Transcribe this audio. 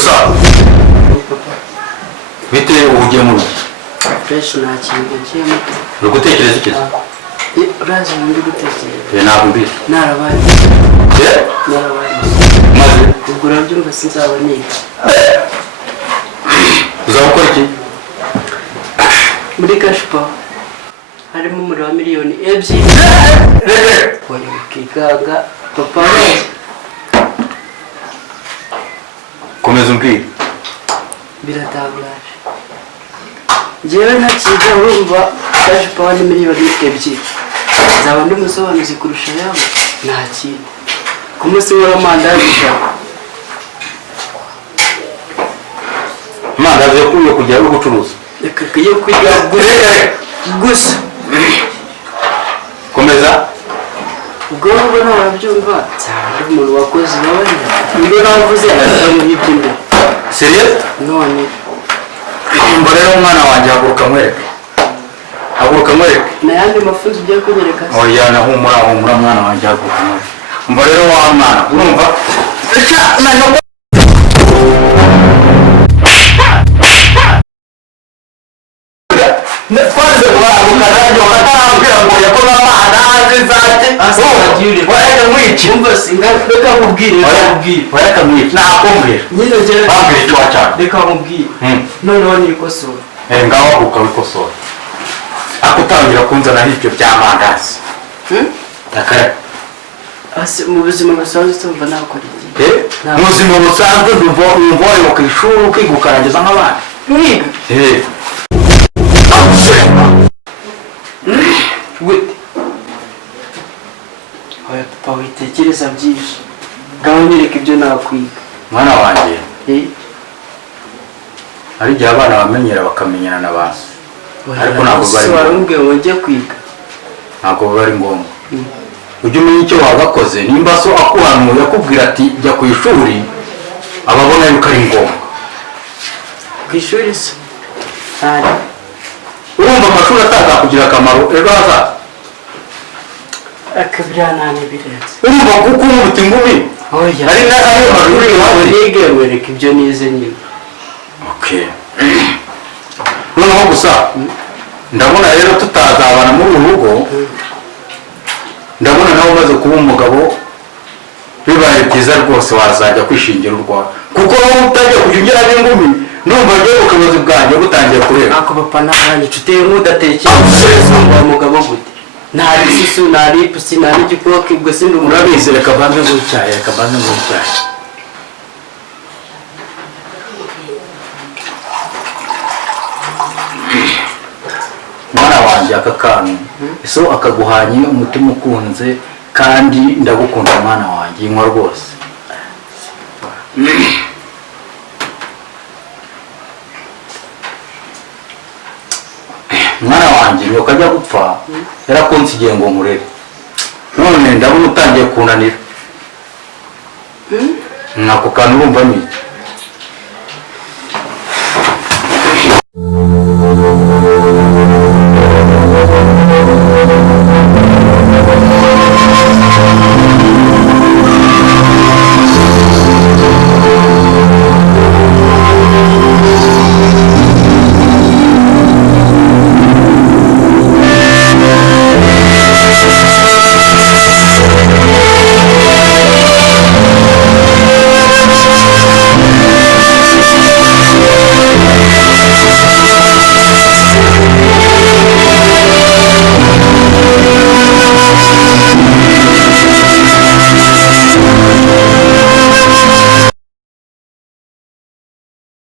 Gusa bite ugiye mu fresh nta kintu cyemo no gutekereza iki urazi ndi gutekereza ntabwo mbi narabaye maze ugura byumva sinzaba niga uzakora iki muri kashipa harimo umuriro wa miliyoni ebyiri oya kigaga papa komeza umbwire biratangaje jewe ntakiga urumva kashipa ni miliyoni ebyiri nzaba ndi musobanuzi kurusha yabo nta kintu ku munsi w'amandazi ijana amandazi yakuye kujya yo gucuruza reka yo kwiga gusa komeza ubwo ntabyumva cyane umuntu wakoze nabari niba navuze aramu y'iby'imbere serious none mba rero umwana wanjye haguruka mwereke n'ayandi mafunzo ugiye kunyereka oya humura mwana wanjye haguruka mwereke mba rero wa mwana urumva Kwanza ukaraje wakatambira ngo yakora amandazi zake asajyure waraga mwici umva singaruka mubwire waraga mwici nakumbwira nyine je bambwira cyo cyane reka mubwire noneho ni ikosora ngaho ukabikosora akutangira kunzana hibyo byamandazi akara ase mu buzima busanzwe tumva nakora iki mu buzima busanzwe ndumva yo kwishuru kwigukarangiza nk'abandi mwiga oya papa witekereza byinshi ngaho nyereka ibyo nakwiga mwana wanjye ari igihe abana bamenyera bakamenyana na basi ariko ntabwo bari warambwiye ngo njye kwiga ntabwo bari ngombwa ujye umenya icyo wagakoze nimba so akuhanuye akubwira ati jya ku ishuri ababona yuko ari ngombwa ku ishuri se ntari urumva amashuri atazakugira akamaro ejo hazaza akabyanane birenze urumva kuko umuti ngumi oya ari n'ayo mashuri wawe nige wereka ibyo nize nyine okay noneho gusa ndabona rero tutazabana muri uru rugo ndabona nawe umaze kuba umugabo bibaye byiza rwose wazajya kwishingira urwawe kuko wowe utajya kujya ugira n'ingumi numva rero ubuyobozi bwanjye butangiye kureba ako papa ntabanje uteye nk'udatekereza ngo umugabo gute ntari isusu ntari pusi ntari igikoko ubwo sindi urabizi reka banze ngo icyaye mwana wanjye aka kantu so akaguhanye umutima ukunze kandi ndagukunda mwana wanjye inkwa rwose mwana wanjye nyoka ajya gupfa yarakonse igihe ngo nkurere none ndabona utangiye kunanira nako kantu urumva n'iki